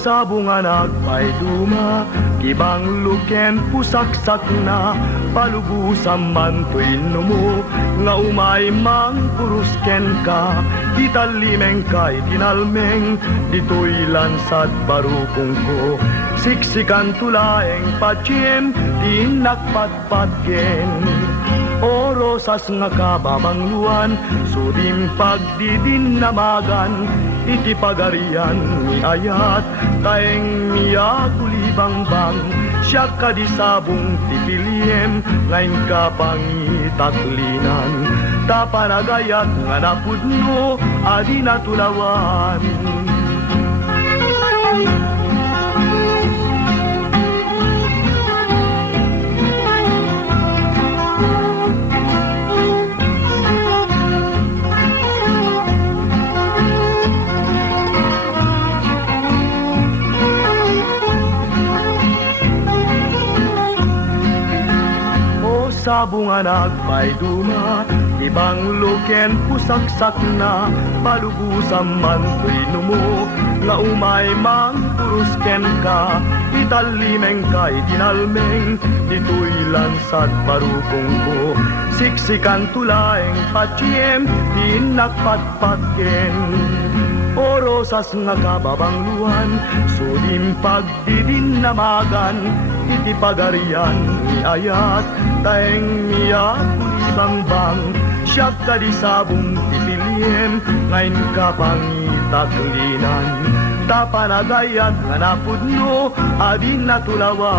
sabong anak pa'y duma, ibang luken pusaksak na, palubusan man to'y numo, nga umay mang purusken ka, italimeng kay tinalmeng, dito'y lansad barukong ko, siksikan tulaeng patsiem, tinakpatpatken. O rosas nga kababangluan, sudim pagdidin namagan, iti pagarian ni ayat, taeng miya kulibangbang, siya kadisabong tipiliem, ngayon ka pangitaklinan, tapanagayat nga napudno, adi natulawan. Sabong anak pa'y duma, ibang luken pusaksak na, palubusan man to'y numo, nga umay mang purusken ka, italimeng kay dinalmeng, dito'y lansad barukong ko, siksikan tulaeng patsiem, tinakpatpatken. O rosas nga kababangluan, sudim pagdidin namagan, iti pagarian ni ayat, taeng miya kulibangbang, siya kadisabong tipiliem, ngayon ka pangitaklinan, tapanagayat nga napudno, adi natulawan.